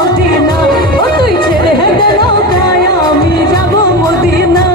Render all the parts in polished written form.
Medina, ও তুই ছেড়ে দে নৌকায় আমি যাব মদিনা।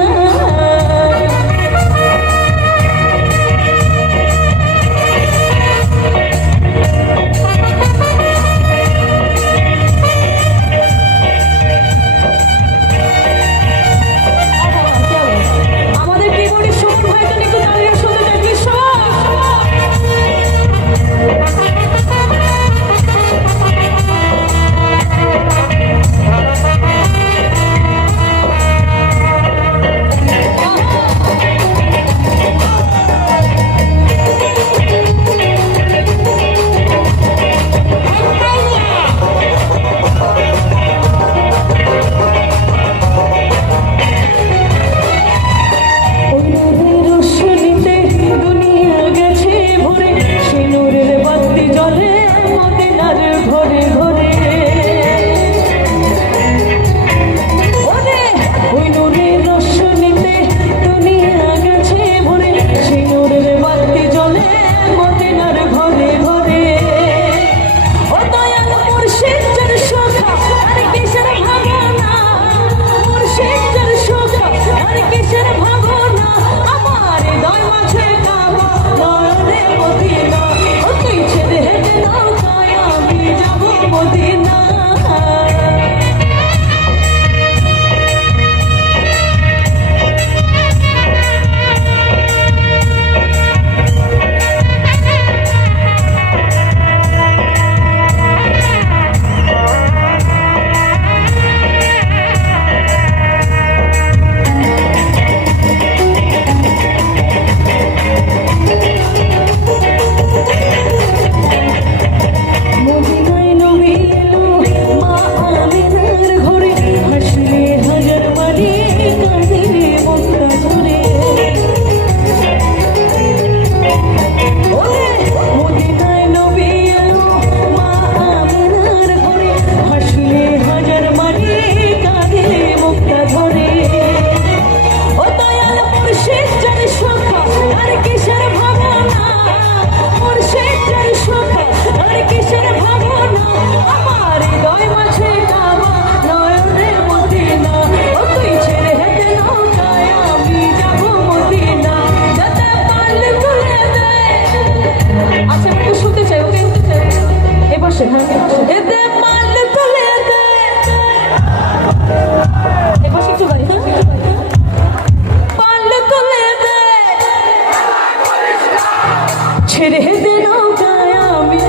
ছেড়ে দে নৌকায় আমি,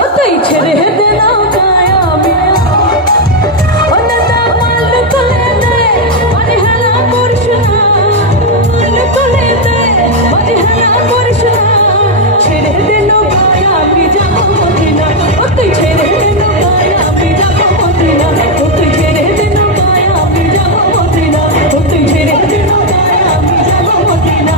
ও তুই ছেড়ে দে নৌকায় আমি, ও নেতা মাল তুলে দে মানে হেলা করিস না, মাল তুলে দে মানে হেলা করিস না, ছেড়ে দে নৌকায় আমি যাব মদিনা, ও তুই ছেড়ে দে নৌকায় আমি যাব মদিনা, ও তুই ছেড়ে দে নৌকায় আমি যাব মদিনা, ও তুই ছেড়ে দে নৌকায় আমি যাব মদিনা।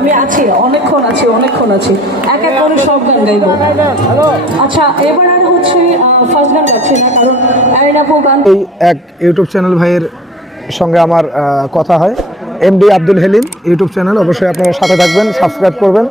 আমি আছি, অনেকক্ষণ আছি, এক এক করে সব গান গাইব। আচ্ছা, এবার আর হচ্ছে ফার্স্ট গান গাচ্ছি না, কারণ অ্যারিনাপু গান। এই এক ইউটিউব চ্যানেল ভাইয়ের সঙ্গে আমার কথা হয়, MD Abdul Helim YouTube channel, অবশ্যই আপনারা সাথে থাকবেন, সাবস্ক্রাইব করবেন।